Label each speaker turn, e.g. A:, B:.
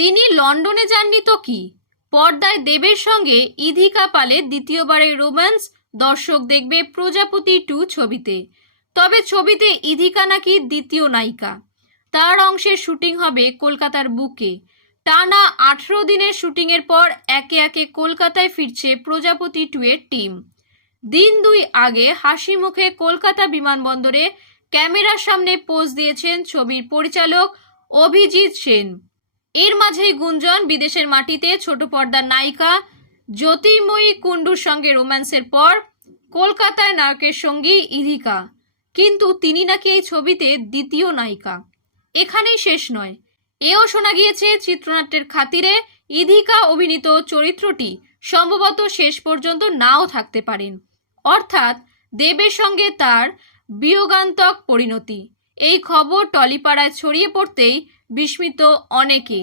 A: তিনি লন্ডনে যাননি তো কি? পর্দায় দেবের সঙ্গে ইধিকা পালের দ্বিতীয়বারের রোম্যান্স, দর্শক দেখবে প্রজাপতি টু ছবিতে। তবে ছবিতে ইধিকা নাকি দ্বিতীয় নায়িকা। তার অংশের শুটিং হবে কলকাতার বুকে। টানা আঠেরো দিনের শুটিংয়ের পর একে একে কলকাতায় ফিরছে প্রজাপতি টু এর টিম। দিন দুই আগে হাসি মুখে কলকাতা বিমানবন্দরে ক্যামেরার সামনে পোজ দিয়েছেন ছবির পরিচালক অভিজিৎ সেন। এর মাঝেই গুঞ্জন, বিদেশের মাটিতে ছোট পর্দার নায়িকা জ্যোতির্ময়ী কুণ্ডুর সঙ্গে রোম্যান্সের পর কলকাতায় নায়কের সঙ্গী ইধিকা কিন্তু তিনি নাকি এই ছবিতে দ্বিতীয় নায়িকা। এখানেই শেষ নয়। এও শোনা গিয়েছে চিত্রনাট্যের খাতিরে ইধিকা অভিনীত চরিত্রটি সম্ভবত শেষ পর্যন্ত নাও থাকতে পারেন। অর্থাৎ দেবের সঙ্গে তার বিয়োগান্তক পরিণতি। এই খবর টলিপাড়ায় ছড়িয়ে পড়তেই বিস্মিত অনেকে